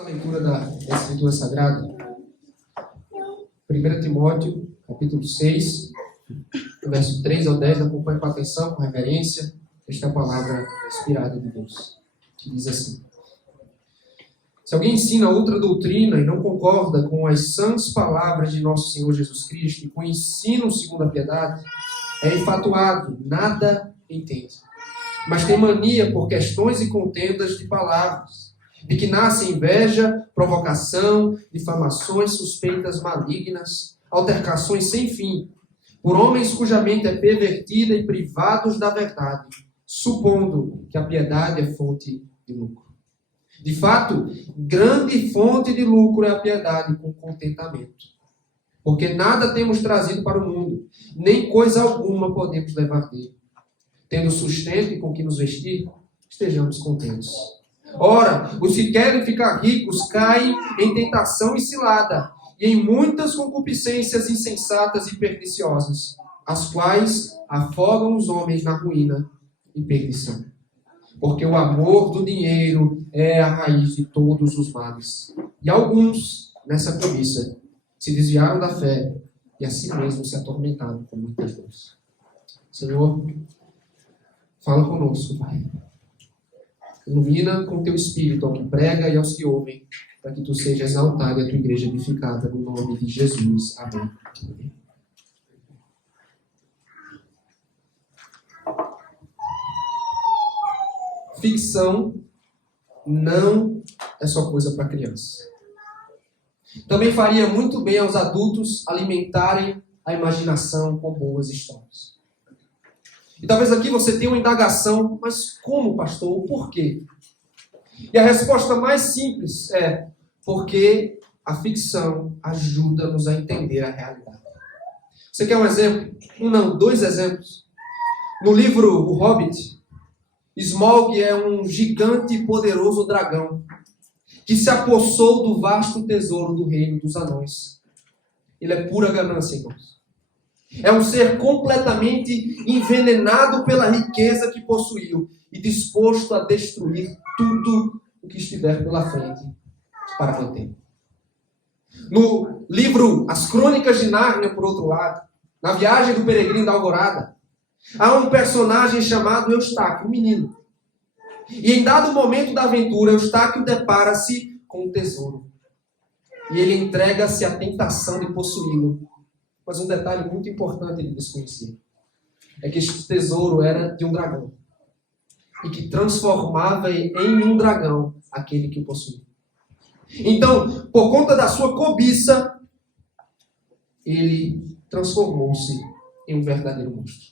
A leitura da Escritura Sagrada, 1 Timóteo, capítulo 6, verso 3 ao 10, acompanhe com atenção, com reverência. Esta é a palavra inspirada de Deus, que diz assim: se alguém ensina outra doutrina e não concorda com as sãs palavras de nosso Senhor Jesus Cristo e com o ensino segundo a piedade, é enfatuado, nada entende, mas tem mania por questões e contendas de palavras, de que nasce inveja, provocação, difamações, suspeitas malignas, altercações sem fim, por homens cuja mente é pervertida e privados da verdade, supondo que a piedade é fonte de lucro. De fato, grande fonte de lucro é a piedade com contentamento. Porque nada temos trazido para o mundo, nem coisa alguma podemos levar dele. Tendo sustento e com que nos vestir, estejamos contentes. Ora, os que querem ficar ricos caem em tentação e cilada, e em muitas concupiscências insensatas e perniciosas, as quais afogam os homens na ruína e perdição. Porque o amor do dinheiro é a raiz de todos os males. E alguns, nessa cobiça, se desviaram da fé e a si mesmos se atormentaram com muitas dores. Senhor, fala conosco, Pai. Ilumina com teu Espírito ao que prega e aos que ouvem, para que tu sejas exaltado e a tua igreja edificada, no nome de Jesus. Amém. Ficção não é só coisa para criança. Também faria muito bem aos adultos alimentarem a imaginação com boas histórias. E talvez aqui você tenha uma indagação, mas como, pastor? Por quê? E a resposta mais simples é porque a ficção ajuda-nos a entender a realidade. Você quer um exemplo? Um não, dois exemplos. No livro O Hobbit, Smaug é um gigante e poderoso dragão que se apossou do vasto tesouro do reino dos anões. Ele é pura ganância, irmãos. É um ser completamente envenenado pela riqueza que possuiu e disposto a destruir tudo o que estiver pela frente para manter. No livro As Crônicas de Nárnia, por outro lado, na viagem do peregrino da Alvorada, há um personagem chamado Eustáquio, um menino. E em dado momento da aventura, Eustáquio depara-se com um tesouro. E ele entrega-se à tentação de possuí-lo. Mas um detalhe muito importante ele desconhecia. É que este tesouro era de um dragão. E que transformava em um dragão aquele que o possuía. Então, por conta da sua cobiça, ele transformou-se em um verdadeiro monstro.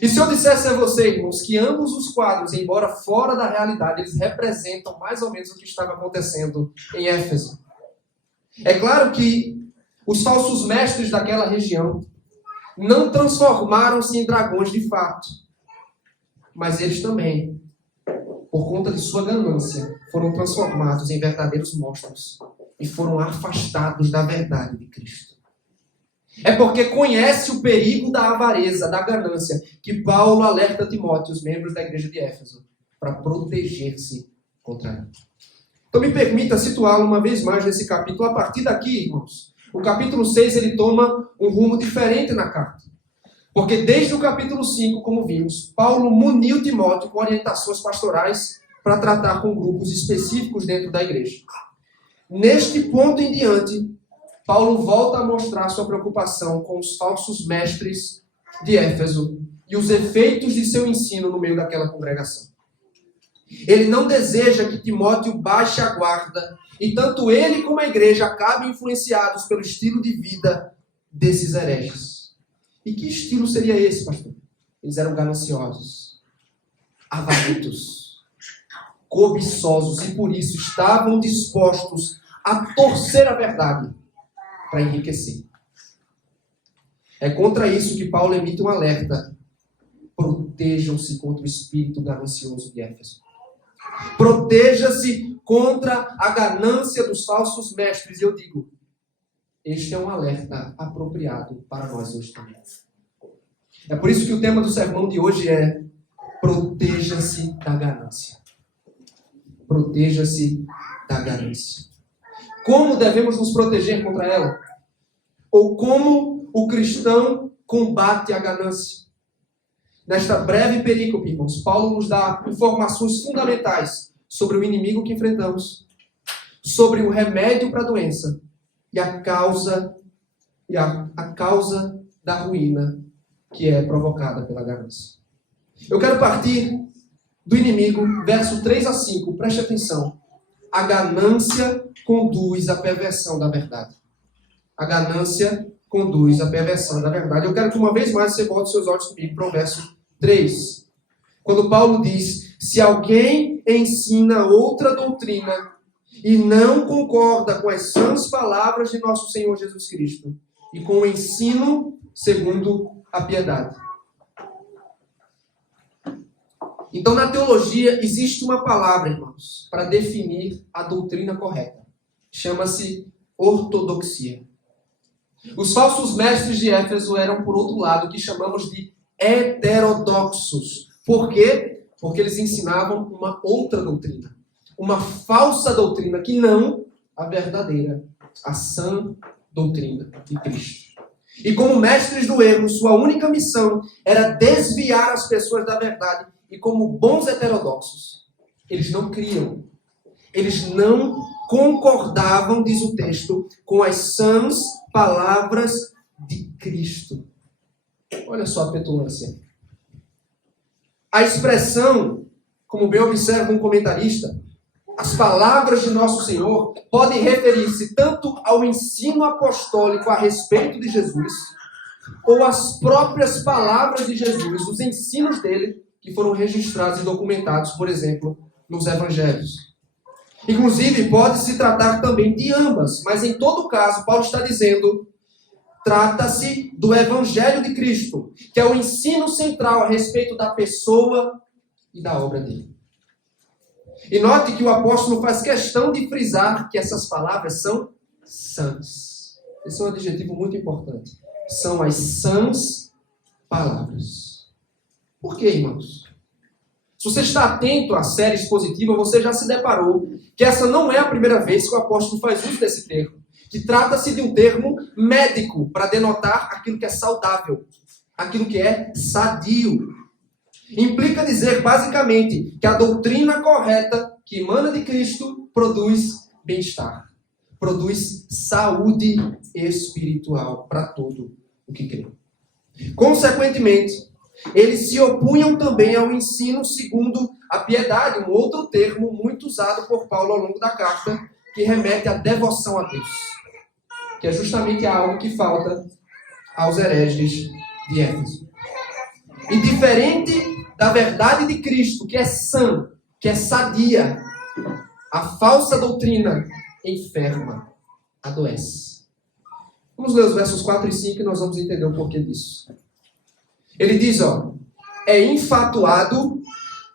E se eu dissesse a você, irmãos, que ambos os quadros, embora fora da realidade, eles representam mais ou menos o que estava acontecendo em Éfeso. É claro que os falsos mestres daquela região não transformaram-se em dragões de fato. Mas eles também, por conta de sua ganância, foram transformados em verdadeiros monstros e foram afastados da verdade de Cristo. É porque conhece o perigo da avareza, da ganância, que Paulo alerta Timóteo, os membros da igreja de Éfeso, para proteger-se contra ela. Então me permita situá-lo uma vez mais nesse capítulo. A partir daqui, irmãos, o capítulo 6 ele toma um rumo diferente na carta. Porque desde o capítulo 5, como vimos, Paulo muniu Timóteo com orientações pastorais para tratar com grupos específicos dentro da igreja. Neste ponto em diante, Paulo volta a mostrar sua preocupação com os falsos mestres de Éfeso e os efeitos de seu ensino no meio daquela congregação. Ele não deseja que Timóteo baixe a guarda e tanto ele como a igreja acabem influenciados pelo estilo de vida desses hereges. E que estilo seria esse, pastor? Eles eram gananciosos, avarentos, cobiçosos e por isso estavam dispostos a torcer a verdade para enriquecer. É contra isso que Paulo emite um alerta. Protejam-se contra o espírito ganancioso de Éfeso. Proteja-se contra a ganância dos falsos mestres. E eu digo, este é um alerta apropriado para nós hoje também. É por isso que o tema do sermão de hoje é proteja-se da ganância. Proteja-se da ganância. Como devemos nos proteger contra ela? Ou como o cristão combate a ganância? Nesta breve perícope, irmãos, Paulo nos dá informações fundamentais sobre o inimigo que enfrentamos, sobre o remédio para a doença e a causa da ruína que é provocada pela ganância. Eu quero partir do inimigo, verso 3 a 5, preste atenção. A ganância conduz à perversão da verdade. A ganância conduz à perversão da verdade. Eu quero que uma vez mais você volte seus olhos comigo para o verso 3. Quando Paulo diz: se alguém ensina outra doutrina e não concorda com as sãs palavras de nosso Senhor Jesus Cristo e com o ensino segundo a piedade. Então, na teologia, existe uma palavra, irmãos, para definir a doutrina correta. Chama-se ortodoxia. Os falsos mestres de Éfeso eram, por outro lado, o que chamamos de heterodoxos. Por quê? Porque eles ensinavam uma outra doutrina. Uma falsa doutrina, que não a verdadeira, a sã doutrina de Cristo. E como mestres do erro, sua única missão era desviar as pessoas da verdade. E como bons heterodoxos, eles não criam, eles não concordavam, diz o texto, com as sãs palavras de Cristo. Olha só a petulância. A expressão, como bem observa um comentarista, as palavras de nosso Senhor podem referir-se tanto ao ensino apostólico a respeito de Jesus, ou às próprias palavras de Jesus, os ensinos dele, que foram registrados e documentados, por exemplo, nos evangelhos. Inclusive, pode se tratar também de ambas, mas em todo caso, Paulo está dizendo, trata-se do evangelho de Cristo, que é o ensino central a respeito da pessoa e da obra dele. E note que o apóstolo faz questão de frisar que essas palavras são sãs. Esse é um adjetivo muito importante. São as sãs palavras. Por quê, irmãos? Se você está atento à série expositiva, você já se deparou que essa não é a primeira vez que o apóstolo faz uso desse termo, que trata-se de um termo médico para denotar aquilo que é saudável, aquilo que é sadio. Implica dizer, basicamente, que a doutrina correta que emana de Cristo produz bem-estar, produz saúde espiritual para todo o que crê. Consequentemente, eles se opunham também ao ensino segundo a piedade, um outro termo muito usado por Paulo ao longo da carta, que remete à devoção a Deus, que é justamente algo que falta aos hereges de Éfeso. E diferente da verdade de Cristo, que é sã, que é sadia, a falsa doutrina enferma, adoece. Vamos ler os versos 4 e 5 e nós vamos entender o porquê disso. Ele diz, é infatuado,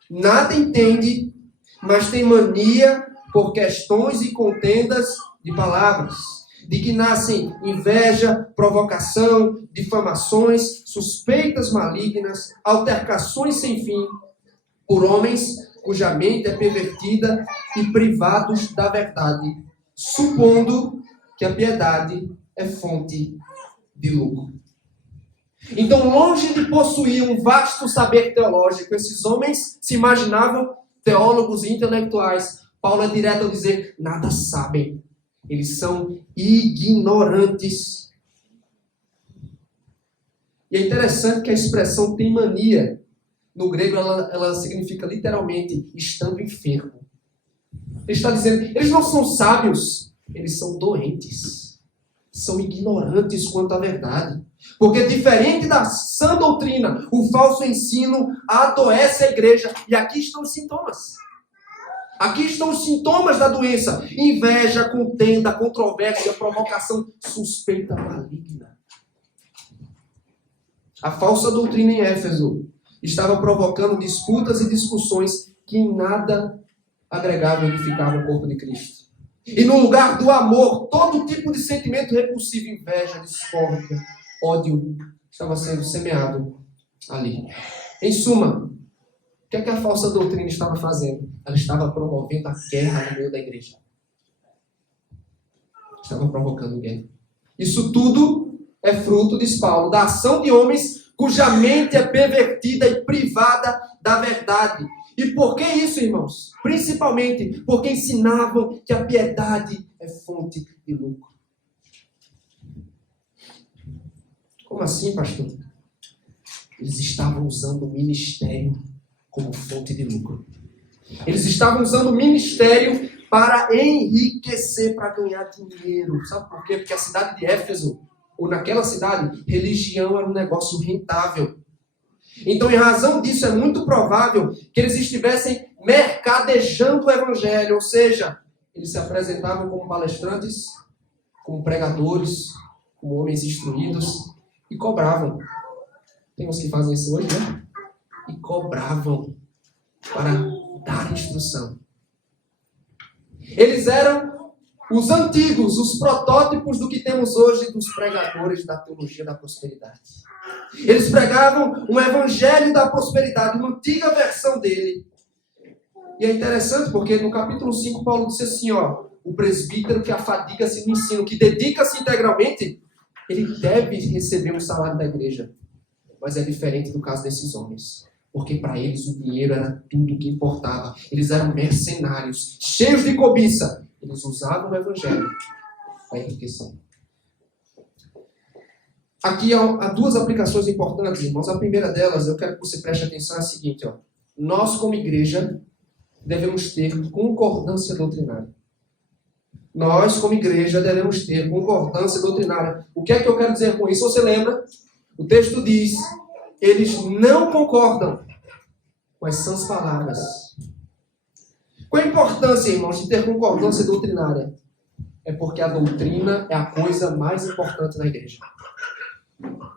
nada entende, mas tem mania por questões e contendas de palavras, de que nascem inveja, provocação, difamações, suspeitas malignas, altercações sem fim, por homens cuja mente é pervertida e privados da verdade, supondo que a piedade é fonte de lucro. Então, longe de possuir um vasto saber teológico, esses homens se imaginavam teólogos e intelectuais. Paulo é direto ao dizer, nada sabem. Eles são ignorantes. E é interessante que a expressão tem mania, no grego ela significa literalmente estando enfermo. Ele está dizendo, eles não são sábios, eles são doentes. São ignorantes quanto à verdade. Porque diferente da sã doutrina, o falso ensino adoece a igreja. E aqui estão os sintomas. Aqui estão os sintomas da doença. Inveja, contenda, controvérsia, provocação, suspeita maligna. A falsa doutrina em Éfeso estava provocando disputas e discussões que em nada agregavam e edificavam o corpo de Cristo. E no lugar do amor, todo tipo de sentimento repulsivo, inveja, discórdia, ódio, estava sendo semeado ali. Em suma, O que é que a falsa doutrina estava fazendo? Ela estava promovendo a guerra no meio da igreja. Estava provocando guerra. Isso tudo é fruto, diz Paulo, da ação de homens cuja mente é pervertida e privada da verdade. E por que isso, irmãos? Principalmente porque ensinavam que a piedade é fonte de lucro. Como assim, pastor? Eles estavam usando o ministério como fonte de lucro. Eles estavam usando o ministério para enriquecer, para ganhar dinheiro. Sabe por quê? Porque a cidade de Éfeso, ou naquela cidade, religião era um negócio rentável. Então, em razão disso, é muito provável que eles estivessem mercadejando o evangelho, ou seja, eles se apresentavam como palestrantes, como pregadores, como homens instruídos, e cobravam. Tem uns que fazem isso hoje, né? E cobravam para dar instrução. Eles eram os antigos, os protótipos do que temos hoje dos pregadores da teologia da prosperidade. Eles pregavam um evangelho da prosperidade, uma antiga versão dele. E é interessante porque no capítulo 5 Paulo disse assim, o presbítero que afadiga-se no ensino, que dedica-se integralmente, ele deve receber um salário da igreja. Mas é diferente do caso desses homens. Porque para eles o dinheiro era tudo o que importava. Eles eram mercenários, cheios de cobiça. Eles usavam o evangelho para enriquecer. Aqui há duas aplicações importantes, irmãos. A primeira delas, eu quero que você preste atenção, é a seguinte. Nós, como igreja, devemos ter concordância doutrinária. Nós, como igreja, devemos ter concordância doutrinária. O que é que eu quero dizer com isso? Você lembra? O texto diz, eles não concordam com as sãs palavras. Qual a importância, irmãos, de ter concordância doutrinária? É porque a doutrina é a coisa mais importante na igreja.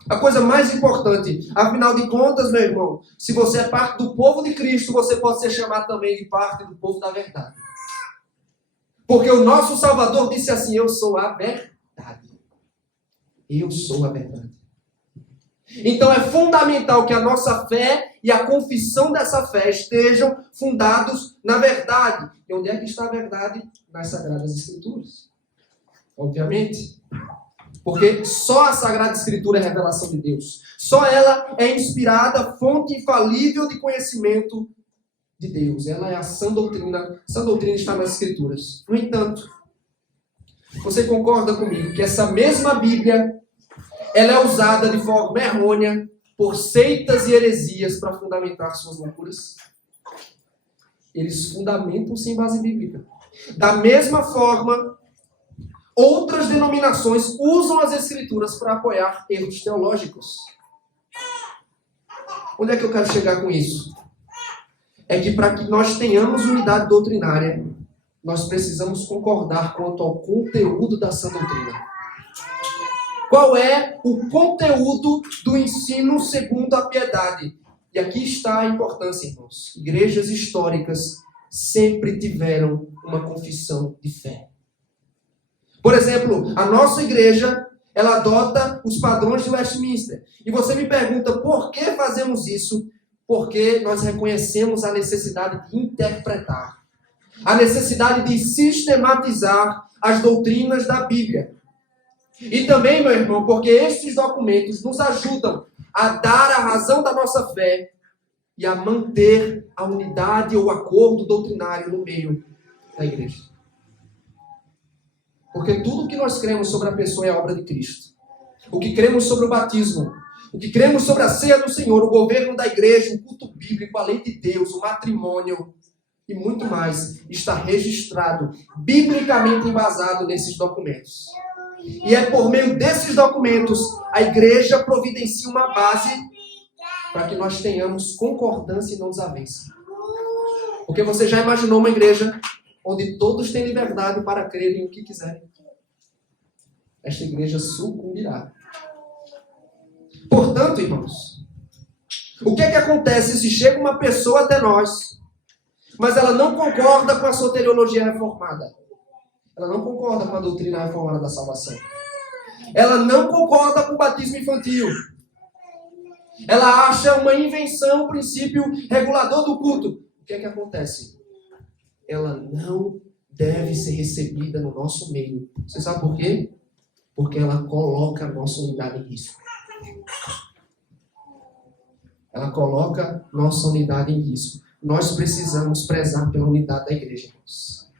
A coisa mais importante. Afinal de contas, meu irmão, se você é parte do povo de Cristo, você pode ser chamado também de parte do povo da verdade. Porque o nosso Salvador disse assim, eu sou a verdade. Eu sou a verdade. Então é fundamental que a nossa fé e a confissão dessa fé estejam fundados na verdade. E onde é que está a verdade? Nas Sagradas Escrituras. Obviamente. Porque só a Sagrada Escritura é revelação de Deus. Só ela é inspirada, fonte infalível de conhecimento de Deus. Ela é a sã doutrina. Sã doutrina está nas Escrituras. No entanto, você concorda comigo que essa mesma Bíblia ela é usada de forma errônea por seitas e heresias para fundamentar suas loucuras? Eles fundamentam sem base bíblica. Da mesma forma, outras denominações usam as Escrituras para apoiar erros teológicos. Onde é que eu quero chegar com isso? É que para que nós tenhamos unidade doutrinária, nós precisamos concordar quanto ao conteúdo da sã doutrina. Qual é o conteúdo do ensino segundo a piedade? E aqui está a importância, irmãos. Igrejas históricas sempre tiveram uma confissão de fé. Por exemplo, a nossa igreja, ela adota os padrões de Westminster. E você me pergunta, por que fazemos isso? Porque nós reconhecemos a necessidade de interpretar, a necessidade de sistematizar as doutrinas da Bíblia. E também, meu irmão, porque estes documentos nos ajudam a dar a razão da nossa fé e a manter a unidade ou acordo doutrinário no meio da igreja. Porque tudo o que nós cremos sobre a pessoa é a obra de Cristo. O que cremos sobre o batismo, o que cremos sobre a ceia do Senhor, o governo da igreja, o culto bíblico, a lei de Deus, o matrimônio e muito mais, está registrado, biblicamente embasado nesses documentos. E é por meio desses documentos, a igreja providencia uma base para que nós tenhamos concordância e não desavença. Porque você já imaginou uma igreja onde todos têm liberdade para crerem o que quiserem? Esta igreja sucumbirá. Portanto, irmãos, o que é que acontece se chega uma pessoa até nós, mas ela não concorda com a soteriologia reformada? Ela não concorda com a doutrina reformada da salvação. Ela não concorda com o batismo infantil. Ela acha uma invenção, um princípio regulador do culto. O que é que acontece? Ela não deve ser recebida no nosso meio. Você sabe por quê? Porque ela coloca a nossa unidade em risco. Ela coloca nossa unidade em risco. Nós precisamos prezar pela unidade da igreja, irmãos.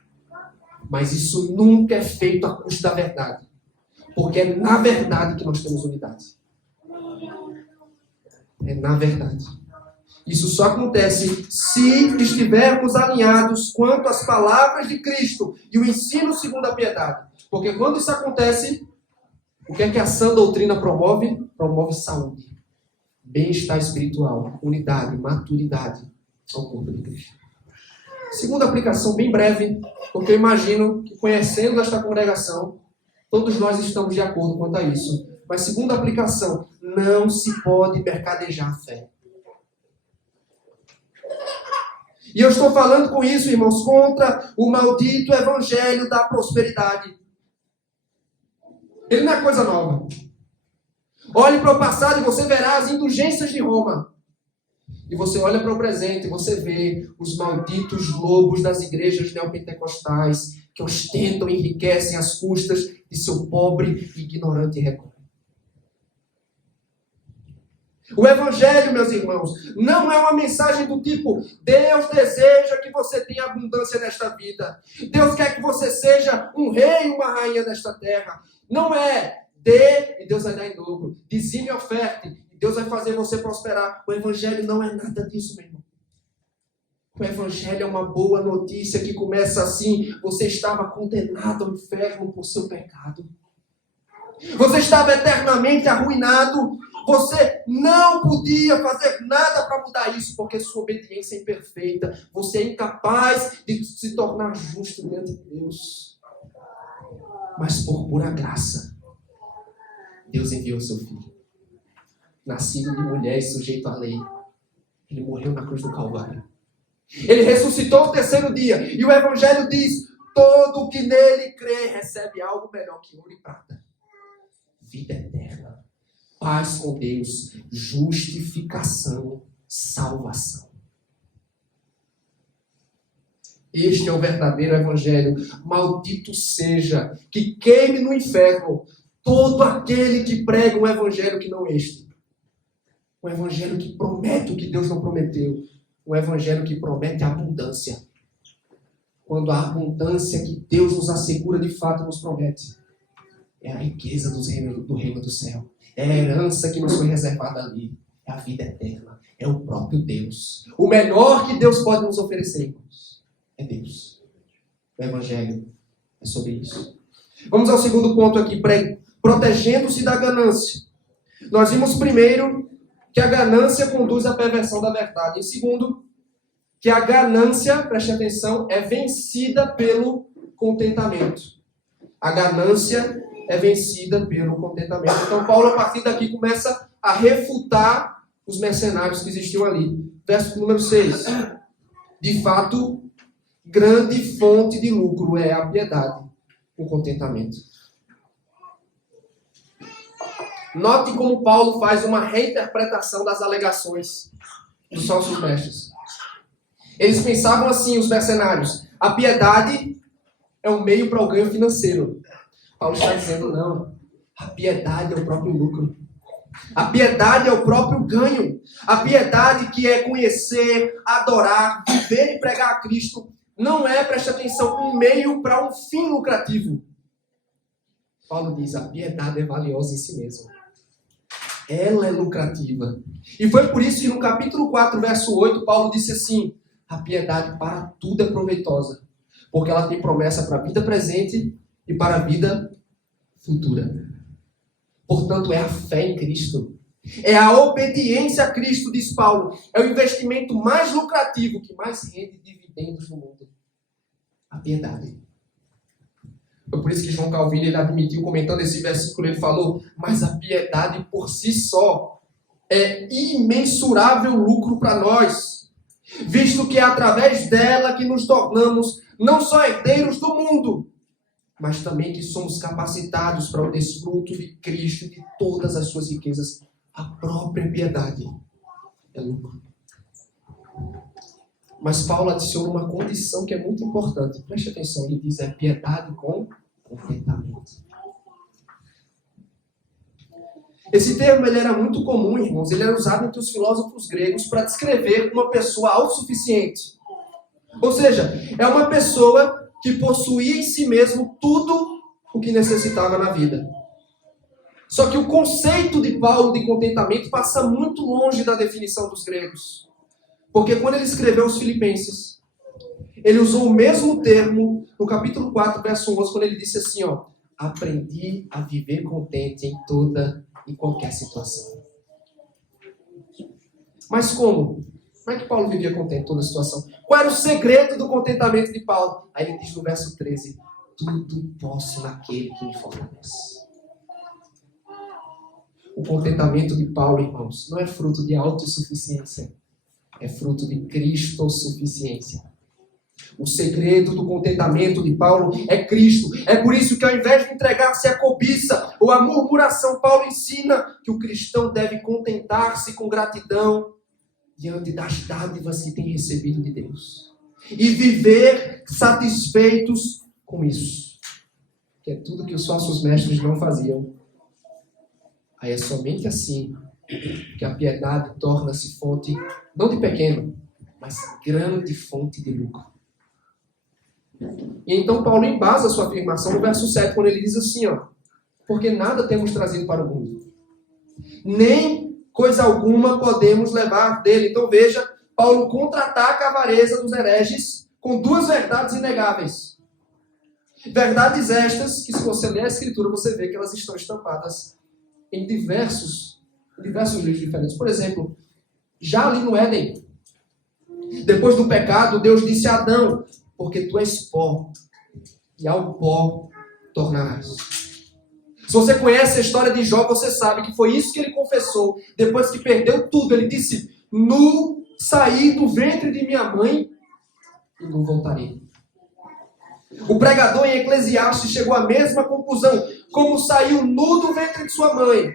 Mas isso nunca é feito à custa da verdade. Porque é na verdade que nós temos unidade. É na verdade. Isso só acontece se estivermos alinhados quanto às palavras de Cristo e o ensino segundo a piedade. Porque quando isso acontece, o que é que a sã doutrina promove? Promove saúde, bem-estar espiritual, unidade, maturidade ao corpo de Cristo. Segunda aplicação, bem breve, porque eu imagino que conhecendo esta congregação, todos nós estamos de acordo quanto a isso. Mas segunda aplicação, não se pode mercadejar a fé. E eu estou falando com isso, irmãos, contra o maldito evangelho da prosperidade. Ele não é coisa nova. Olhe para o passado e você verá as indulgências de Roma. E você olha para o presente e você vê os malditos lobos das igrejas neopentecostais que ostentam e enriquecem às custas de seu pobre e ignorante rebanho. O Evangelho, meus irmãos, não é uma mensagem do tipo: Deus deseja que você tenha abundância nesta vida. Deus quer que você seja um rei e uma rainha nesta terra. Não é dê e Deus vai dar em dobro. Dizime e oferte e Deus vai fazer você prosperar. O Evangelho não é nada disso, meu irmão. O Evangelho é uma boa notícia que começa assim: você estava condenado ao inferno por seu pecado. Você estava eternamente arruinado. Você não podia fazer nada para mudar isso, porque sua obediência é imperfeita. Você é incapaz de se tornar justo diante de Deus. Mas por pura graça, Deus enviou seu Filho, nascido de mulher e sujeito à lei. Ele morreu na cruz do Calvário. Ele ressuscitou no terceiro dia. E o Evangelho diz: todo o que nele crê recebe algo melhor que ouro e prata. Vida eterna, paz com Deus, justificação, salvação. Este é o verdadeiro Evangelho. Maldito seja, que queime no inferno todo aquele que prega um Evangelho que não é este. Um Evangelho que promete o que Deus não prometeu. Um Evangelho que promete abundância. Quando a abundância que Deus nos assegura de fato nos promete. É a riqueza do reino do céu. É a herança que nos foi reservada ali. É a vida eterna. É o próprio Deus. O melhor que Deus pode nos oferecer, irmãos, é Deus. O Evangelho é sobre isso. Vamos ao segundo ponto aqui. Protegendo-se da ganância. Nós vimos primeiro que a ganância conduz à perversão da verdade. Em segundo, que a ganância, preste atenção, é vencida pelo contentamento. A ganância é vencida pelo contentamento. Então, Paulo, a partir daqui, começa a refutar os mercenários que existiam ali. Verso número 6. De fato, grande fonte de lucro é a piedade, o contentamento. Note como Paulo faz uma reinterpretação das alegações dos falsos mestres. Eles pensavam assim, os mercenários: a piedade é um meio para o ganho financeiro. Paulo está dizendo: não, a piedade é o próprio lucro. A piedade é o próprio ganho. A piedade que é conhecer, adorar, viver e pregar a Cristo, não é, preste atenção, um meio para um fim lucrativo. Paulo diz: a piedade é valiosa em si mesma. Ela é lucrativa. E foi por isso que no capítulo 4, verso 8, Paulo disse assim: a piedade para tudo é proveitosa, porque ela tem promessa para a vida presente e para a vida futura. Portanto, é a fé em Cristo. É a obediência a Cristo, diz Paulo. É o investimento mais lucrativo, que mais rende dividendos no mundo. A piedade. Foi por isso que João Calvino, ele admitiu, comentando esse versículo, ele falou: mas a piedade por si só é imensurável lucro para nós, visto que é através dela que nos tornamos não só herdeiros do mundo, mas também que somos capacitados para o desfruto de Cristo e de todas as suas riquezas A própria piedade é lucro. Mas Paulo adiciona uma condição que é muito importante. Preste atenção, ele diz, é piedade com contentamento. Esse termo ele era muito comum, irmãos. Ele era usado entre os filósofos gregos para descrever uma pessoa autossuficiente. Ou seja, é uma pessoa que possuía em si mesmo tudo o que necessitava na vida. Só que o conceito de Paulo de contentamento passa muito longe da definição dos gregos. Porque quando ele escreveu aos Filipenses, ele usou o mesmo termo no capítulo 4, verso 11, quando ele disse assim, ó, aprendi a viver contente em toda e qualquer situação. Mas como? Como é que Paulo vivia contente em toda situação? Qual era o segredo do contentamento de Paulo? Aí ele diz no verso 13, tudo posso naquele que me fortalece. O contentamento de Paulo, irmãos, não é fruto de autossuficiência. É fruto de cristossuficiência. O segredo do contentamento de Paulo é Cristo. É por isso que ao invés de entregar-se à cobiça ou à murmuração, Paulo ensina que o cristão deve contentar-se com gratidão diante das dádivas que tem recebido de Deus. E viver satisfeitos com isso. Que é tudo que os falsos mestres não faziam. Aí é somente assim que a piedade torna-se fonte, não de pequeno, mas grande fonte de lucro. E então Paulo embasa a sua afirmação no verso 7, quando ele diz assim, ó, porque nada temos trazido para o mundo, nem coisa alguma podemos levar dele. Então veja, Paulo contra-ataca a avareza dos hereges com duas verdades inegáveis. Verdades estas, que se você ler a Escritura, você vê que elas estão estampadas em diversos livros diferentes. Por exemplo, já ali no Éden, depois do pecado, Deus disse a Adão, porque tu és pó, e ao pó tornarás. Se você conhece a história de Jó, você sabe que foi isso que ele confessou. Depois que perdeu tudo, ele disse, nu saí do ventre de minha mãe e nu voltarei. O pregador em Eclesiastes chegou à mesma conclusão. Como saiu nu do ventre de sua mãe,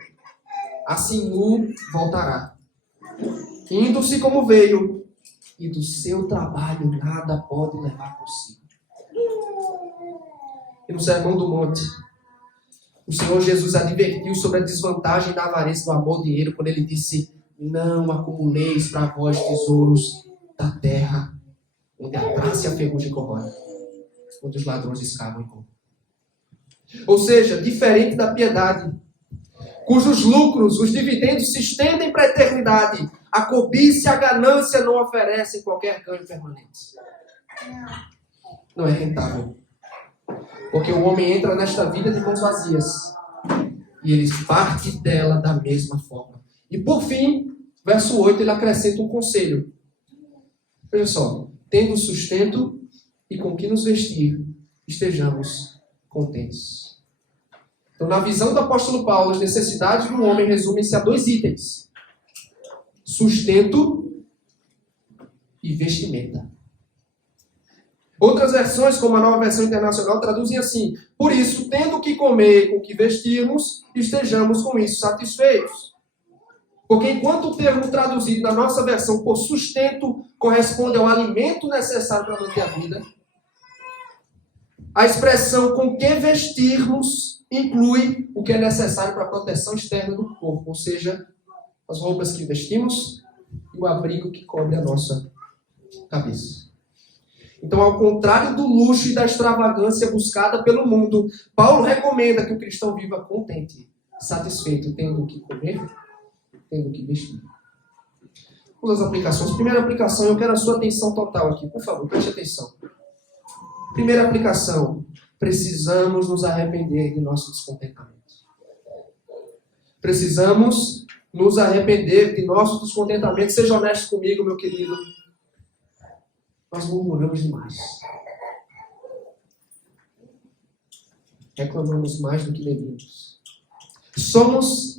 assim nu voltará. Indo-se como veio, e do seu trabalho nada pode levar consigo. E no Sermão do Monte, o Senhor Jesus advertiu sobre a desvantagem da avareza do amor ao dinheiro, quando ele disse, não acumuleis para vós tesouros da terra, onde a traça e a ferrugem corroem, onde os ladrões escavam e roubam. Ou seja, diferente da piedade, cujos lucros, os dividendos se estendem para a eternidade, a cobiça e a ganância não oferecem qualquer ganho permanente. Não é rentável. Porque o homem entra nesta vida de mãos vazias e ele parte dela da mesma forma. E por fim, verso 8, ele acrescenta um conselho. Veja só, tendo sustento e com que nos vestir, estejamos contentes. Então, na visão do apóstolo Paulo, as necessidades do homem resumem-se a dois itens: sustento e vestimenta. Outras versões, como a Nova Versão Internacional, traduzem assim: por isso, tendo o que comer e com o que vestirmos, estejamos com isso satisfeitos. Porque enquanto o termo traduzido na nossa versão por sustento corresponde ao alimento necessário para manter a vida, a expressão com que vestirmos inclui o que é necessário para a proteção externa do corpo, ou seja, as roupas que vestimos e o abrigo que cobre a nossa cabeça. Então, ao contrário do luxo e da extravagância buscada pelo mundo, Paulo recomenda que o cristão viva contente, satisfeito, tendo o que comer, tendo o que vestir. Vamos às aplicações. Primeira aplicação, eu quero a sua atenção total aqui. Por favor, preste atenção. Primeira aplicação, precisamos nos arrepender de nosso descontentamento. Precisamos nos arrepender de nosso descontentamento. Seja honesto comigo, meu querido. Nós murmuramos demais. Reclamamos mais do que devíamos. Somos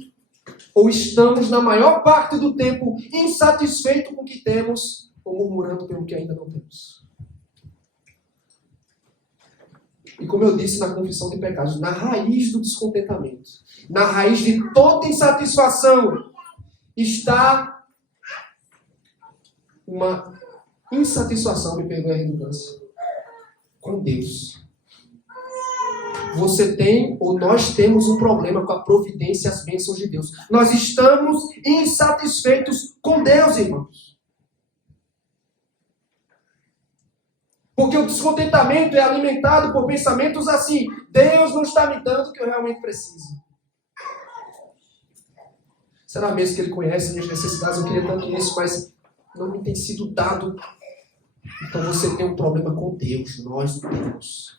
ou estamos, na maior parte do tempo, insatisfeitos com o que temos ou murmurando pelo que ainda não temos. E como eu disse na confissão de pecados, na raiz do descontentamento, na raiz de toda insatisfação, está uma insatisfação, me perdoe a redundância, com Deus. Você tem, ou nós temos um problema com a providência e as bênçãos de Deus. Nós estamos insatisfeitos com Deus, irmãos. Porque o descontentamento é alimentado por pensamentos assim: Deus não está me dando o que eu realmente preciso. Será mesmo que Ele conhece minhas necessidades? Eu queria tanto isso, mas não me tem sido dado. Então você tem um problema com Deus. Nós não temos.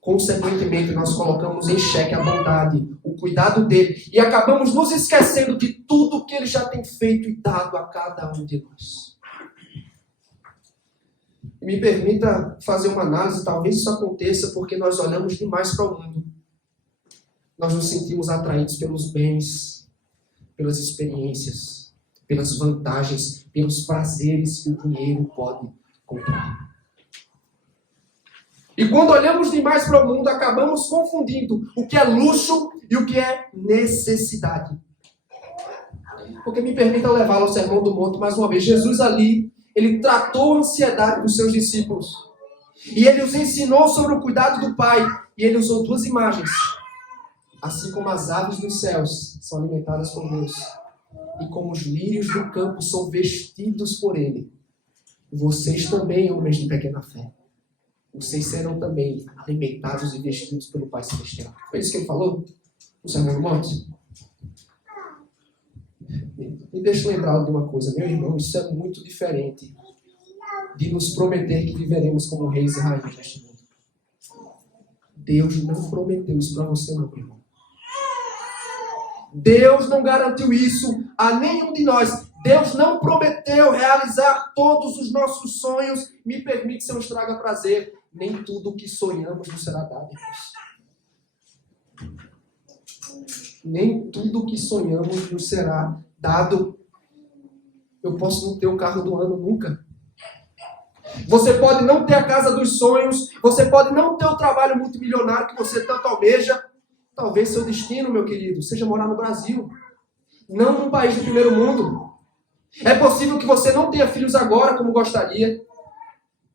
Consequentemente, nós colocamos em xeque a bondade, o cuidado dele, e acabamos nos esquecendo de tudo que ele já tem feito e dado a cada um de nós. Me permita fazer uma análise, talvez isso aconteça porque nós olhamos demais para o mundo. Nós nos sentimos atraídos pelos bens, pelas experiências, pelas vantagens, pelos prazeres que o dinheiro pode comprar. E quando olhamos demais para o mundo, acabamos confundindo o que é luxo e o que é necessidade. Porque me permita levá-lo ao Sermão do Monte mais uma vez. Jesus ali, ele tratou a ansiedade dos seus discípulos. E ele os ensinou sobre o cuidado do Pai. E ele usou duas imagens. Assim como as aves dos céus são alimentadas por Deus, e como os lírios do campo são vestidos por Ele, vocês também, homens de pequena fé, vocês serão também alimentados e vestidos pelo Pai Celestial. Foi isso que ele falou no Sermão do Monte? Me deixa lembrar de uma coisa, meu irmão, isso é muito diferente de nos prometer que viveremos como reis e rainhas neste mundo. Deus não prometeu isso para você, não, meu irmão. Deus não garantiu isso a nenhum de nós. Deus não prometeu realizar todos os nossos sonhos. Me permite se eu nos traga prazer. Nem tudo o que sonhamos nos será dado, irmãos. Nem tudo o que sonhamos nos será dado. Eu posso não ter o carro do ano nunca. Você pode não ter a casa dos sonhos. Você pode não ter o trabalho multimilionário que você tanto almeja. Talvez seu destino, meu querido, seja morar no Brasil. Não num país do primeiro mundo. É possível que você não tenha filhos agora como gostaria.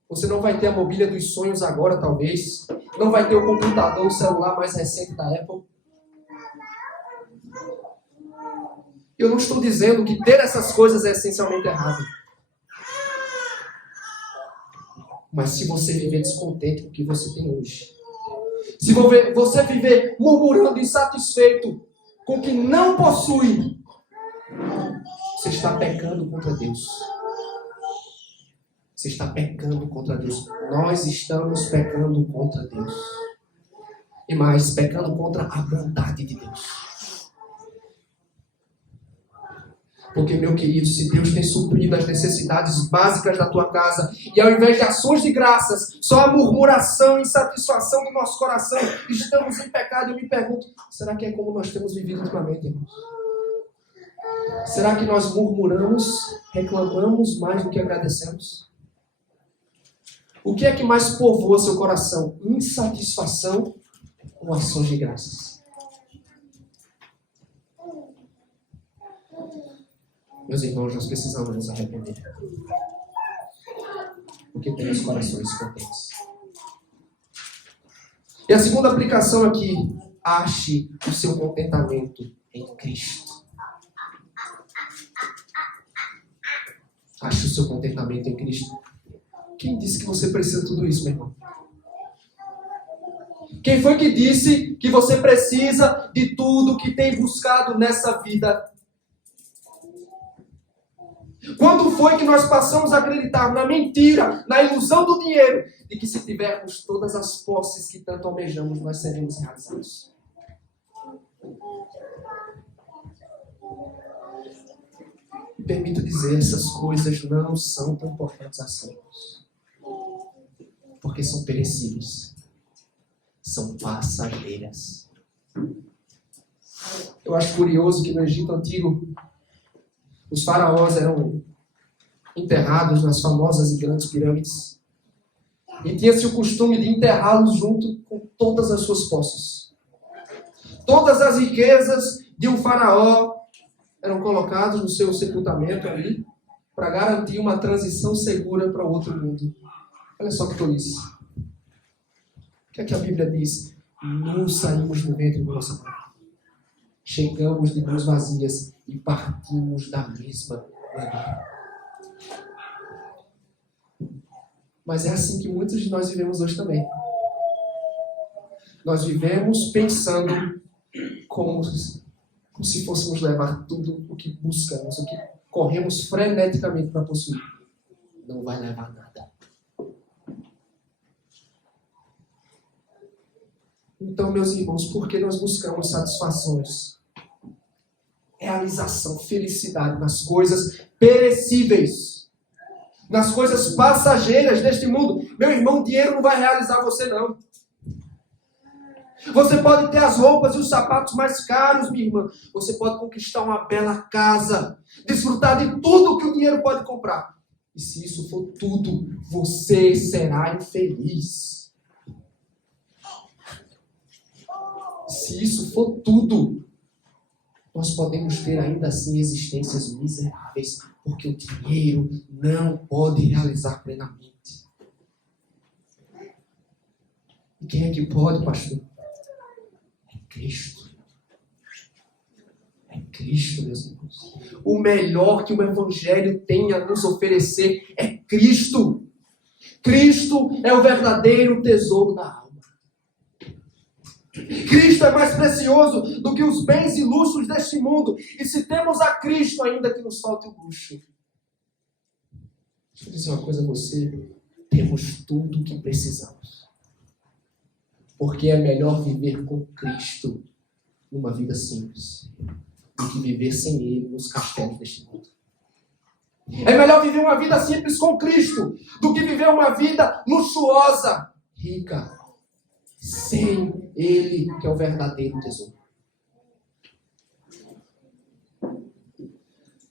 Você não vai ter a mobília dos sonhos agora, talvez. Não vai ter o computador, o celular mais recente da Apple. Eu não estou dizendo que ter essas coisas é essencialmente errado. Mas se você viver descontente com o que você tem hoje, se você viver murmurando, insatisfeito com o que não possui, você está pecando contra Deus. Você está pecando contra Deus. Nós estamos pecando contra Deus. E mais, pecando contra a bondade de Deus. Porque, meu querido, se Deus tem suprido as necessidades básicas da tua casa, e ao invés de ações de graças, só a murmuração e insatisfação do nosso coração, estamos em pecado. Eu me pergunto, será que é como nós temos vivido ultimamente, irmãos? Será que nós murmuramos, reclamamos mais do que agradecemos? O que é que mais povoa seu coração? Insatisfação ou ações de graças? Meus irmãos, nós precisamos nos arrepender. Porque temos corações contentes. E a segunda aplicação aqui, ache o seu contentamento em Cristo. Ache o seu contentamento em Cristo. Quem disse que você precisa de tudo isso, meu irmão? Quem foi que disse que você precisa de tudo que tem buscado nessa vida? Quando foi que nós passamos a acreditar na mentira, na ilusão do dinheiro, de que se tivermos todas as posses que tanto almejamos, nós seremos realizados? Me permita dizer, essas coisas não são tão importantes assim, porque são perecíveis, são passageiras. Eu acho curioso que no Egito Antigo, os faraós eram enterrados nas famosas e grandes pirâmides. E tinha-se o costume de enterrá-los junto com todas as suas posses. Todas as riquezas de um faraó eram colocados no seu sepultamento ali para garantir uma transição segura para o outro mundo. Olha só que tolice. O que é que a Bíblia diz? Nós saímos do ventre do nosso pai. Chegamos de mãos vazias e partimos da mesma maneira. Mas é assim que muitos de nós vivemos hoje também. Nós vivemos pensando como se fôssemos levar tudo o que buscamos, o que corremos freneticamente para possuir. Não vai levar nada. Então, meus irmãos, por que nós buscamos satisfações, realização, felicidade nas coisas perecíveis, nas coisas passageiras deste mundo? Meu irmão, dinheiro não vai realizar você, não. Você pode ter as roupas e os sapatos mais caros, minha irmã. Você pode conquistar uma bela casa, desfrutar de tudo que o dinheiro pode comprar. E se isso for tudo, você será infeliz. Se isso for tudo, nós podemos ter ainda assim existências miseráveis, porque o dinheiro não pode realizar plenamente. E quem é que pode, pastor? É Cristo. É Cristo, meus irmãos. O melhor que o Evangelho tem a nos oferecer é Cristo. Cristo é o verdadeiro tesouro da alma. Cristo é mais precioso do que os bens e luxos deste mundo. E se temos a Cristo, ainda que nos falte o luxo. Deixa eu dizer uma coisa a você. Temos tudo o que precisamos. Porque é melhor viver com Cristo numa vida simples do que viver sem Ele nos castelos deste mundo. É melhor viver uma vida simples com Cristo do que viver uma vida luxuosa, rica, sem Ele, que é o verdadeiro tesouro.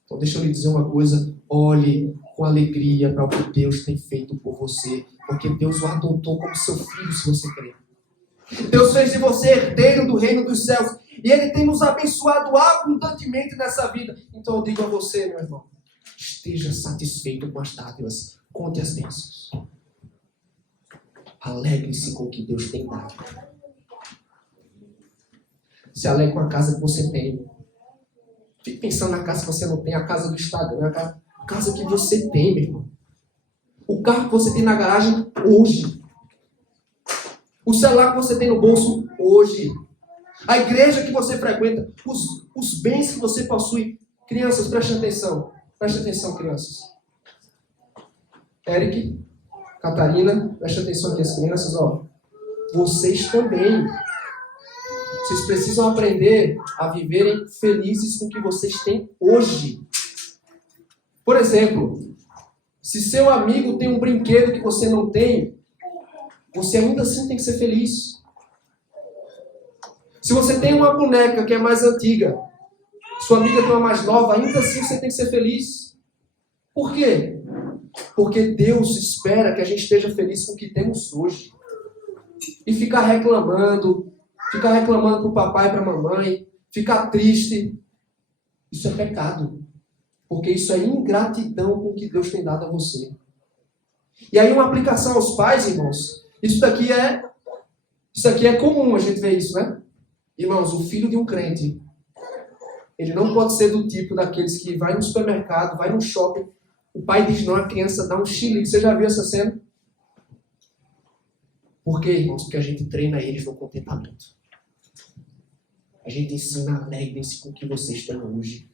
Então deixa eu lhe dizer uma coisa. Olhe com alegria para o que Deus tem feito por você, porque Deus o adotou como seu filho, se você crer. Deus fez de você herdeiro do reino dos céus, e Ele tem nos abençoado abundantemente nessa vida. Então eu digo a você, meu irmão, esteja satisfeito com as dádivas, conte as bênçãos. Alegre-se com o que Deus tem dado. Se alegre com a casa que você tem. Fique pensando na casa que você não tem, a casa do Instagram, a casa que você tem, meu irmão. O carro que você tem na garagem hoje. O celular que você tem no bolso hoje. A igreja que você frequenta. Os bens que você possui. Crianças, prestem atenção. Prestem atenção, crianças. Eric, Catarina, prestem atenção aqui, as crianças, ó. Vocês também. Vocês precisam aprender a viverem felizes com o que vocês têm hoje. Por exemplo, se seu amigo tem um brinquedo que você não tem, você ainda assim tem que ser feliz. Se você tem uma boneca que é mais antiga, sua amiga tem uma mais nova, ainda assim você tem que ser feliz. Por quê? Porque Deus espera que a gente esteja feliz com o que temos hoje. E ficar reclamando para o papai e para a mamãe, ficar triste, isso é pecado. Porque isso é ingratidão com o que Deus tem dado a você. E aí uma aplicação aos pais, irmãos, isso daqui é comum a gente ver isso, né? Irmãos, o filho de um crente, ele não pode ser do tipo daqueles que vai no supermercado, vai no shopping, o pai diz não, a criança dá um chilique. Você já viu essa cena? Por quê, irmãos? Porque a gente treina eles no contentamento. A gente ensina, alegrem-se com o que vocês têm hoje.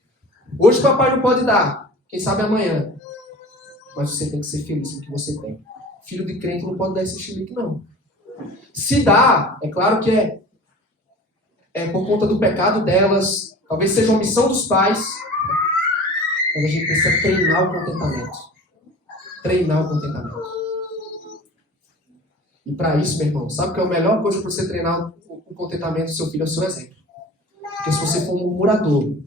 Hoje papai não pode dar, quem sabe amanhã. Mas você tem que ser feliz com o que você tem. Filho de crente não pode dar esse chilique, não. Se dá, é claro que é por conta do pecado delas, talvez seja uma missão dos pais, mas a gente precisa treinar o contentamento. Treinar o contentamento. E para isso, meu irmão, sabe que é a melhor coisa para você treinar o contentamento do seu filho? É o seu exemplo. Porque se você for um murmurador,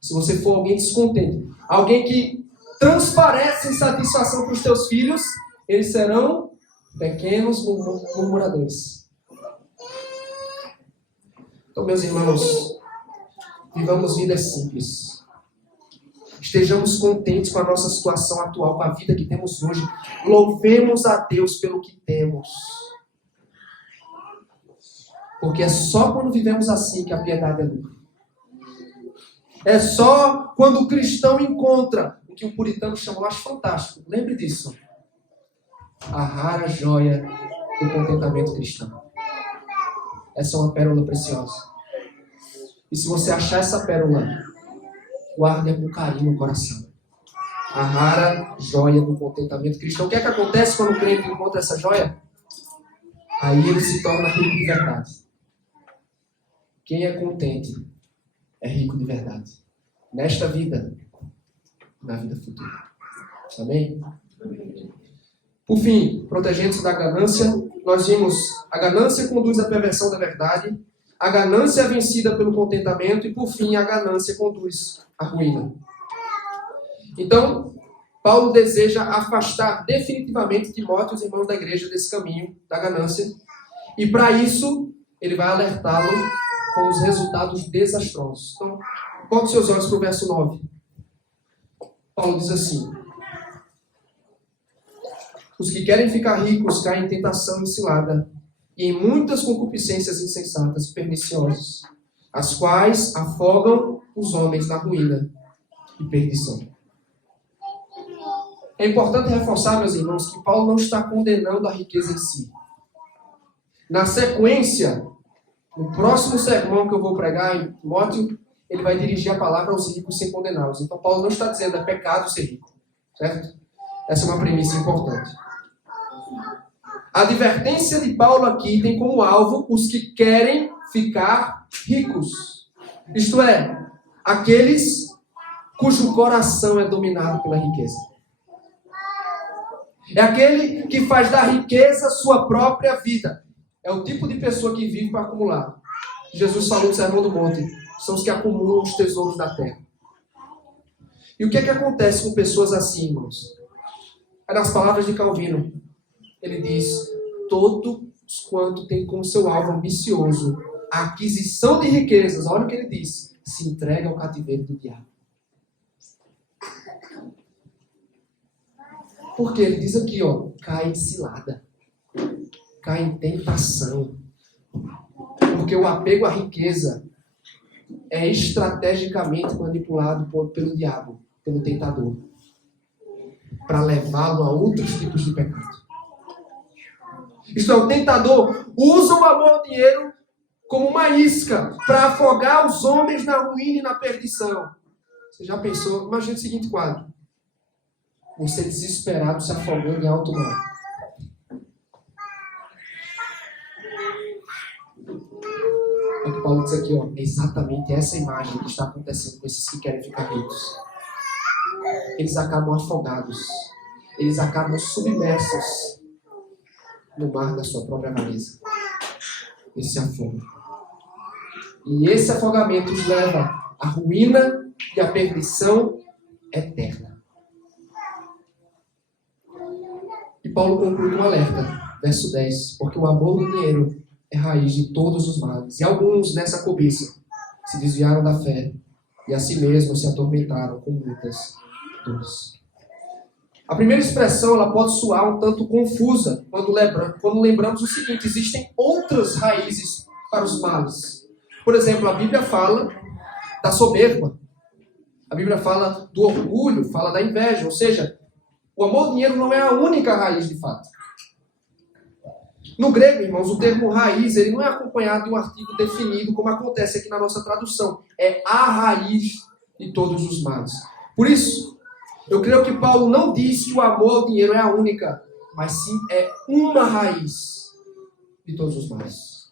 se você for alguém descontente, alguém que transparece insatisfação para os teus filhos, eles serão pequenos murmuradores. Então, meus irmãos, Vivamos vidas simples. Estejamos contentes com a nossa situação atual, com a vida que temos hoje. Louvemos a Deus pelo que temos. Porque é só quando vivemos assim que a piedade é lucro. É só quando o cristão encontra o que o puritano chamou, acho fantástico. Lembre disso. A rara joia do contentamento cristão. Essa é uma pérola preciosa. E se você achar essa pérola, guarde-a com carinho no coração. A rara joia do contentamento cristão. O que é que acontece quando o crente encontra essa joia? Aí ele se torna rico de verdade. Quem é contente é rico de verdade. Nesta vida, na vida futura. Amém? Por fim, protegendo-se da ganância, nós vimos a ganância conduz à perversão da verdade, a ganância é vencida pelo contentamento e, por fim, a ganância conduz à ruína. Então, Paulo deseja afastar definitivamente Timóteo e os irmãos da igreja desse caminho da ganância. E, para isso, ele vai alertá-lo com os resultados desastrosos. Então, bote seus olhos para o verso 9. Paulo diz assim: os que querem ficar ricos caem em tentação e cilada, e em muitas concupiscências insensatas e perniciosas, as quais afogam os homens na ruína e perdição. É importante reforçar, meus irmãos, que Paulo não está condenando a riqueza em si. Na sequência, no próximo sermão que eu vou pregar em Timóteo, ele vai dirigir a palavra aos ricos sem condená-los. Então Paulo não está dizendo é pecado ser rico. Certo? Essa é uma premissa importante. A advertência de Paulo aqui tem como alvo os que querem ficar ricos. Isto é, aqueles cujo coração é dominado pela riqueza. É aquele que faz da riqueza sua própria vida. É o tipo de pessoa que vive para acumular. Jesus falou no Sermão do Monte. São os que acumulam os tesouros da terra. E o que é que acontece com pessoas assim, irmãos? É nas palavras de Calvino. Ele diz: todos quanto tem como seu alvo ambicioso a aquisição de riquezas, olha o que ele diz, se entrega ao cativeiro do diabo. Porque ele diz aqui, cai em cilada, cai em tentação. Porque o apego à riqueza é estrategicamente manipulado pelo diabo, pelo tentador, para levá-lo a outros tipos de pecado. Isto é, o tentador usa o amor ao dinheiro como uma isca para afogar os homens na ruína e na perdição. Você já pensou? Imagina o seguinte quadro. Você desesperado se afogando em alto mar. É o que Paulo diz aqui, é exatamente essa imagem que está acontecendo com esses que querem ficar ricos. Eles acabam afogados. Eles acabam submersos no mar da sua própria avareza. Esse afogo. E esse afogamento os leva à ruína e à perdição eterna. E Paulo conclui com um alerta, verso 10, porque o amor do dinheiro é raiz de todos os males. E alguns, nessa cobiça, se desviaram da fé e a si mesmos se atormentaram com muitas dores. A primeira expressão ela pode soar um tanto confusa quando lembramos o seguinte: existem outras raízes para os males. Por exemplo, a Bíblia fala da soberba. A Bíblia fala do orgulho, fala da inveja. Ou seja, o amor ao dinheiro não é a única raiz de fato. No grego, irmãos, o termo raiz ele não é acompanhado de um artigo definido como acontece aqui na nossa tradução. É a raiz de todos os males. Por isso, eu creio que Paulo não diz que o amor ao dinheiro é a única, mas sim é uma raiz de todos os males.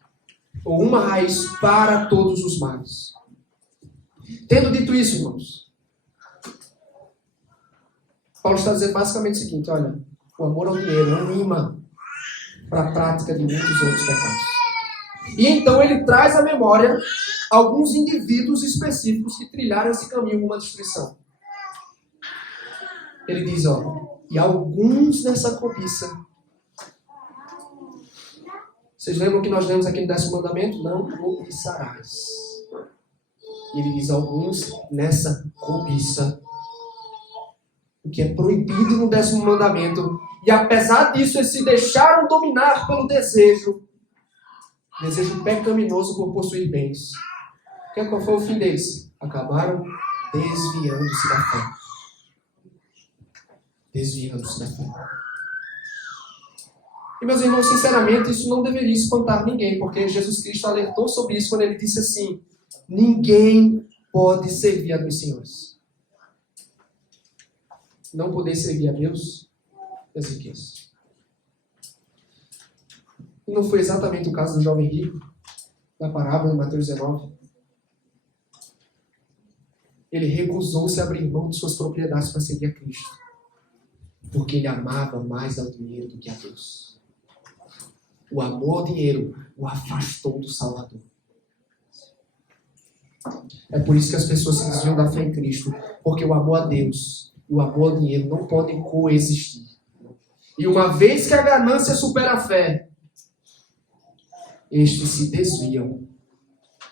Ou uma raiz para todos os males. Tendo dito isso, irmãos, Paulo está dizendo basicamente o seguinte: olha, o amor ao dinheiro é um imã para a prática de muitos outros pecados. E então ele traz à memória alguns indivíduos específicos que trilharam esse caminho rumo à destruição. Ele diz, e alguns nessa cobiça. Vocês lembram que nós lemos aqui no 10º mandamento? Não cobiçarás. E ele diz: alguns nessa cobiça, o que é proibido no 10º mandamento, e apesar disso eles se deixaram dominar pelo desejo pecaminoso por possuir bens. Qual foi o fim deles? Acabaram desviando-se da fé. Desviando-se da fé. E, meus irmãos, sinceramente, isso não deveria espantar ninguém, porque Jesus Cristo alertou sobre isso quando ele disse assim: ninguém pode servir a dois senhores. Não poder servir a Deus e as riquezas. E não foi exatamente o caso do jovem rico, da parábola de Mateus 19. Ele recusou-se a abrir mão de suas propriedades para servir a Cristo, porque ele amava mais ao dinheiro do que a Deus. O amor ao dinheiro o afastou do Salvador. É por isso que as pessoas se desviam da fé em Cristo, porque o amor a Deus e o amor ao dinheiro não podem coexistir. E uma vez que a ganância supera a fé, estes se desviam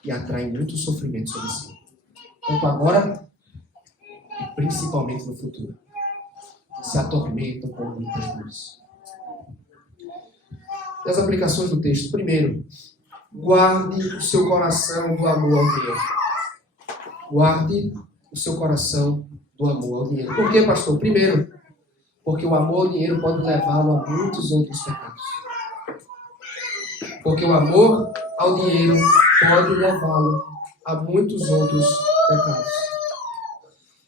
e atraem muito sofrimento sobre si. Tanto agora e principalmente no futuro. Se atormentam com muitas dores. E as aplicações do texto. Primeiro, guarde o seu coração do amor ao dinheiro. Guarde o seu coração do amor ao dinheiro. Por quê, pastor? Primeiro, porque o amor ao dinheiro pode levá-lo a muitos outros pecados. Porque o amor ao dinheiro pode levá-lo a muitos outros pecados.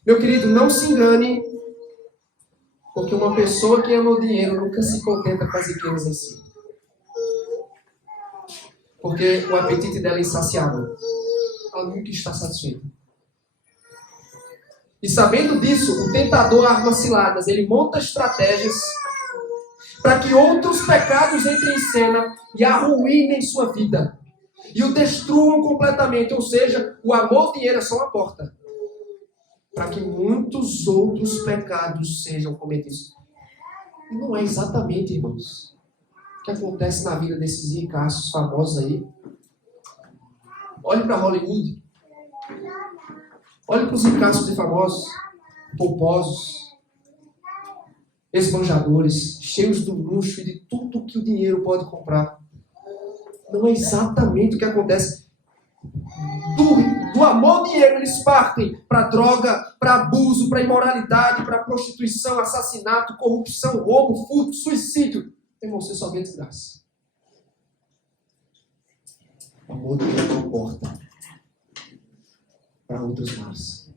Meu querido, não se engane, porque uma pessoa que ama o dinheiro nunca se contenta com as riquezas em si. Porque o apetite dela é insaciável. Ela nunca está satisfeita. E sabendo disso, o tentador arma ciladas. Ele monta estratégias para que outros pecados entrem em cena e arruinem sua vida. E o destruam completamente. Ou seja, o amor ao dinheiro é só uma porta para que muitos outros pecados sejam cometidos. E não é exatamente, irmãos, o que acontece na vida desses ricaços famosos aí. Olhe para Hollywood. Olhe para os ricaços e famosos, pomposos, esbanjadores, cheios do luxo e de tudo que o dinheiro pode comprar. Não é exatamente o que acontece. Do amor ao dinheiro eles partem para droga, para abuso, para imoralidade, para prostituição, assassinato, corrupção, roubo, furto, suicídio. Irmão, você só vê desgraça. O amor ao dinheiro não porta para outros males.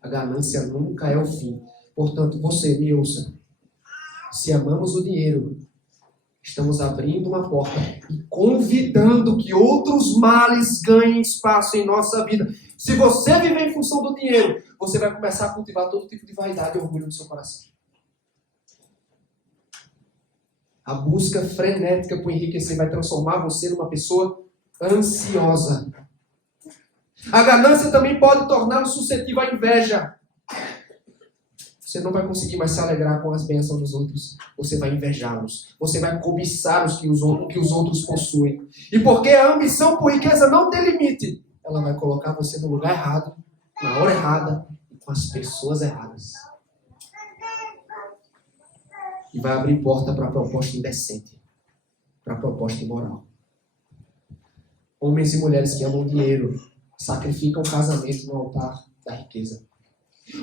A ganância nunca é o fim. Portanto, você me ouça. Se amamos o dinheiro, estamos abrindo uma porta e convidando que outros males ganhem espaço em nossa vida. Se você viver em função do dinheiro, você vai começar a cultivar todo tipo de vaidade e orgulho no seu coração. A busca frenética por enriquecer vai transformar você numa pessoa ansiosa. A ganância também pode torná-lo suscetível à inveja. Você não vai conseguir mais se alegrar com as bênçãos dos outros. Você vai invejá-los. Você vai cobiçar o que os outros possuem. E porque a ambição por riqueza não tem limite, ela vai colocar você no lugar errado, na hora errada e com as pessoas erradas. E vai abrir porta para a proposta indecente, para a proposta imoral. Homens e mulheres que amam dinheiro sacrificam o casamento no altar da riqueza.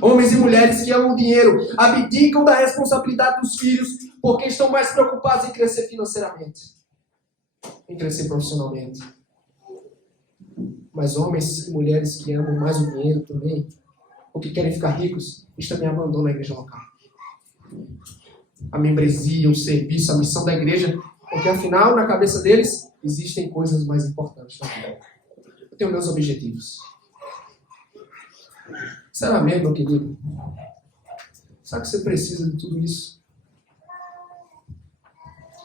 Homens e mulheres que amam dinheiro abdicam da responsabilidade dos filhos porque estão mais preocupados em crescer financeiramente, em crescer profissionalmente. Mas homens e mulheres que amam mais o dinheiro também, ou que querem ficar ricos, eles também abandonam a igreja local. A membresia, o serviço, a missão da igreja, porque afinal, na cabeça deles, existem coisas mais importantes na vida. Eu tenho meus objetivos. Será mesmo, meu querido? Será que você precisa de tudo isso?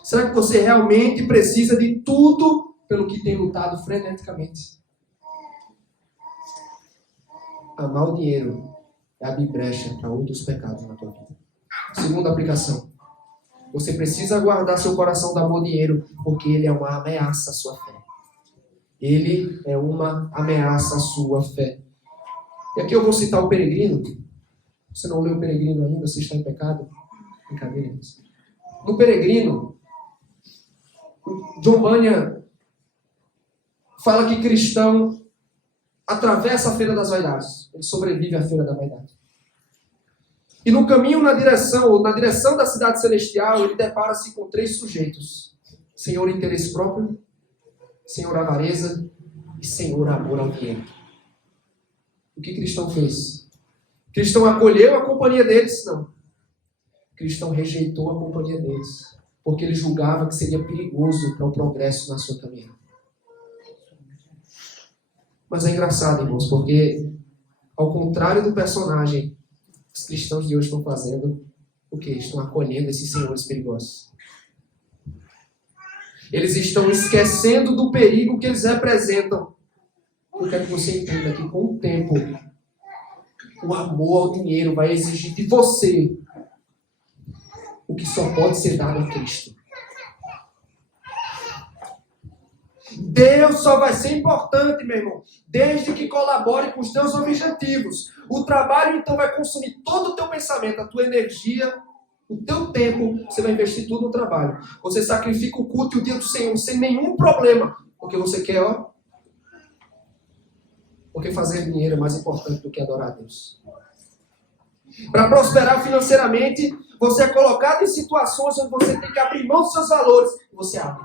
Será que você realmente precisa de tudo pelo que tem lutado freneticamente? Amar o dinheiro é abrir brecha para outros pecados na tua vida. Segunda aplicação. Você precisa guardar seu coração do amor ao dinheiro, porque ele é uma ameaça à sua fé. Ele é uma ameaça à sua fé. E aqui eu vou citar o Peregrino. Você não leu o Peregrino ainda? Você está em pecado? Brincadeira. No Peregrino, John Bunyan fala que cristão atravessa a feira das vaidades. Ele sobrevive à feira da vaidade. E no caminho na direção da cidade celestial, ele depara-se com 3 sujeitos. Senhor interesse próprio, Senhor avareza e Senhor amor ao dinheiro. O que cristão fez? Cristão acolheu a companhia deles? Não. Cristão rejeitou a companhia deles, porque ele julgava que seria perigoso para o progresso na sua caminhada. Mas é engraçado, irmãos, porque ao contrário do personagem, os cristãos de hoje estão fazendo o quê? Estão acolhendo esses senhores perigosos. Eles estão esquecendo do perigo que eles representam. Eu quero que você entenda que com o tempo, o amor ao dinheiro vai exigir de você o que só pode ser dado a Cristo. Deus só vai ser importante, meu irmão, desde que colabore com os teus objetivos. O trabalho, então, vai consumir todo o teu pensamento, a tua energia, o teu tempo. Você vai investir tudo no trabalho. Você sacrifica o culto e o dia do Senhor sem nenhum problema, porque você quer, porque fazer dinheiro é mais importante do que adorar a Deus. Para prosperar financeiramente, você é colocado em situações onde você tem que abrir mão dos seus valores. E você abre.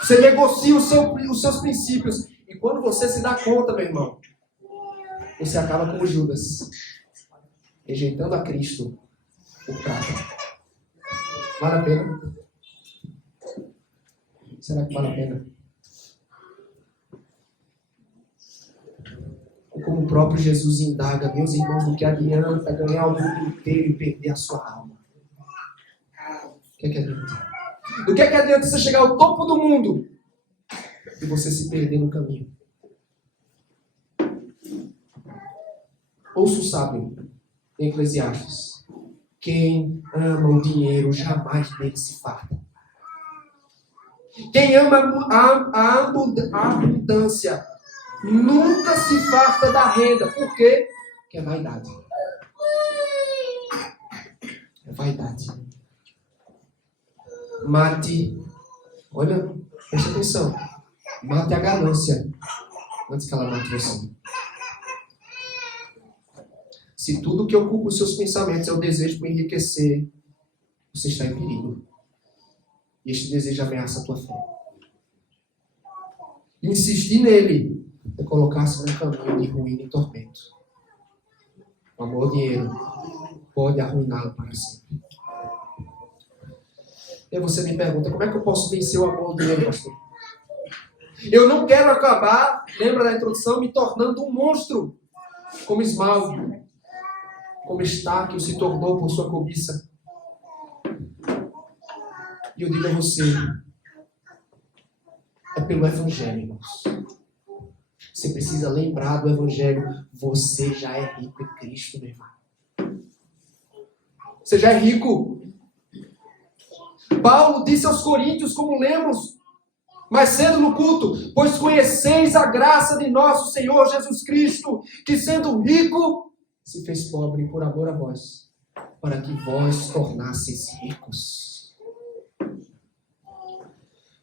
Você negocia os seus princípios. E quando você se dá conta, meu irmão, você acaba como Judas, rejeitando a Cristo por prata. Vale a pena? Será que vale a pena? Como o próprio Jesus indaga, meus irmãos, do que adianta ganhar o mundo inteiro e perder a sua alma? O que é que adianta? Do que é que adianta você chegar ao topo do mundo e você se perder no caminho? Ouça o sábio em Eclesiastes. Quem ama o dinheiro jamais dele se farta. Quem ama a abundância nunca se farta da renda. Por quê? Porque é vaidade. É vaidade. Mate, olha, preste atenção. Mate a ganância antes que ela mate você. Se tudo que ocupa os seus pensamentos é o desejo por enriquecer, você está em perigo. E este desejo ameaça a tua fé. Insistir nele é colocar-se num caminho de ruína e tormento. O amor ao dinheiro pode arruiná-lo para sempre. E aí você me pergunta, como é que eu posso vencer o amor ao dinheiro, pastor? Eu não quero acabar, lembra da introdução, me tornando um monstro, como Esmalte, como Estáquio se tornou por sua cobiça. E eu digo a você, é pelo Evangelho, irmãos. Você precisa lembrar do Evangelho. Você já é rico em Cristo, meu irmão. Você já é rico. Paulo disse aos Coríntios, como lemos mais cedo no culto, pois conheceis a graça de nosso Senhor Jesus Cristo, que sendo rico, se fez pobre por amor a vós, para que vós tornasseis ricos.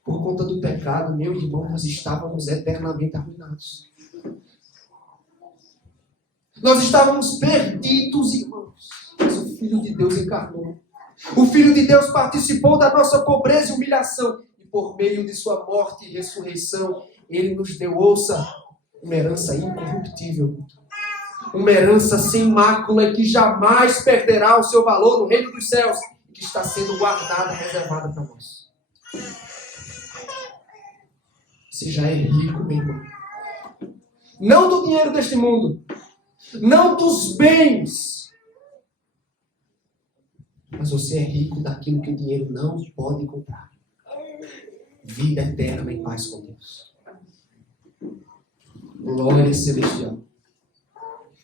Por conta do pecado, meu irmão, nós estávamos eternamente arruinados. Nós estávamos perdidos, irmãos. Mas o Filho de Deus encarnou. O Filho de Deus participou da nossa pobreza e humilhação. E por meio de sua morte e ressurreição, Ele nos deu, ouça, uma herança incorruptível. Uma herança sem mácula e que jamais perderá o seu valor no reino dos céus. E que está sendo guardada e reservada para nós. Você já é rico, meu irmão. Não do dinheiro deste mundo. Não dos bens. Mas você é rico daquilo que o dinheiro não pode comprar. Vida eterna em paz com Deus. Glória celestial.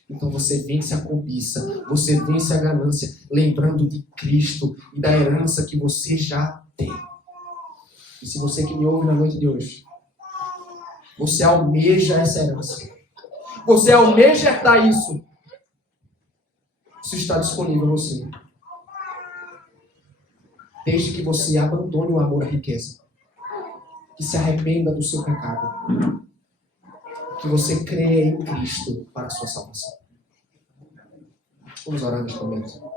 Então você vence a cobiça. Você vence a ganância. Lembrando de Cristo e da herança que você já tem. E se você que me ouve na noite de hoje, Você almeja essa herança. Você almeja herdar isso. Isso está disponível a você. Desde que você abandone o amor à riqueza. Que se arrependa do seu pecado. Que você creia em Cristo para a sua salvação. Vamos orar neste momento.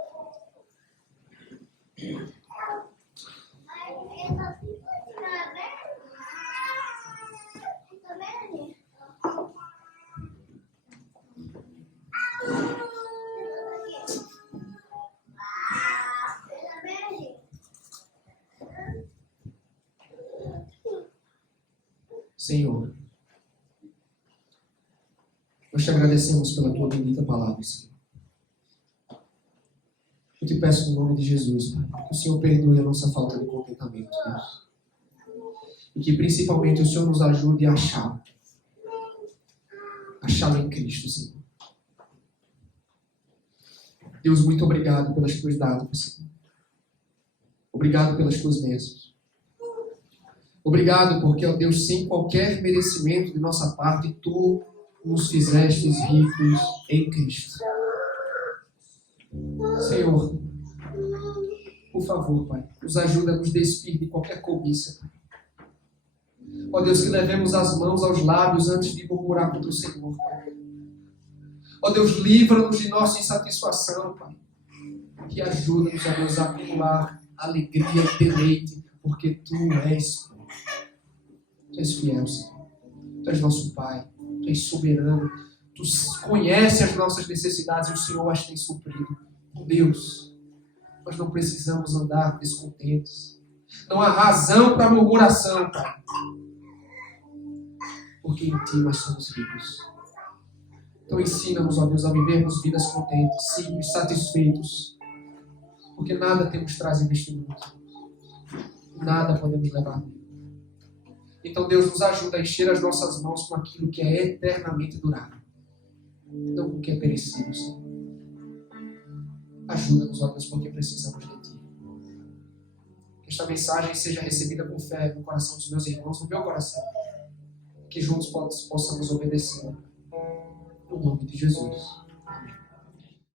Senhor, nós te agradecemos pela tua bendita palavra, Senhor. Eu te peço no nome de Jesus, Pai, que o Senhor perdoe a nossa falta de contentamento, Deus. E que principalmente o Senhor nos ajude a achá-lo em Cristo, Senhor. Deus, muito obrigado pelas tuas dádivas, Senhor. Obrigado pelas tuas bênçãos. Obrigado porque, ó Deus, sem qualquer merecimento de nossa parte, tu nos fizestes ricos em Cristo. Senhor, por favor, Pai, nos ajuda a nos despir de qualquer cobiça. Ó Deus, que levemos as mãos aos lábios antes de murmurar contra o Senhor, Pai. Ó Deus, livra-nos de nossa insatisfação, Pai. Que ajuda-nos a nos acumular alegria e deleite, porque Tu és, Tu és fiel, Senhor. Tu és nosso Pai, Tu és soberano. Tu conheces as nossas necessidades e o Senhor as tem suprido. Deus, nós não precisamos andar descontentes. Não há razão para murmuração, Pai. Porque em Ti nós somos ricos. Então ensina-nos, ó Deus, a vivermos vidas contentes, simples, satisfeitos. Porque nada temos traz investimento. Nada podemos levar. Então Deus nos ajuda a encher as nossas mãos com aquilo que é eternamente durável. Não com o que é perecível, Senhor. Ajuda-nos, ó Deus, porque precisamos de Ti. Que esta mensagem seja recebida com fé no coração dos meus irmãos, no meu coração. Que juntos possamos obedecer. No nome de Jesus.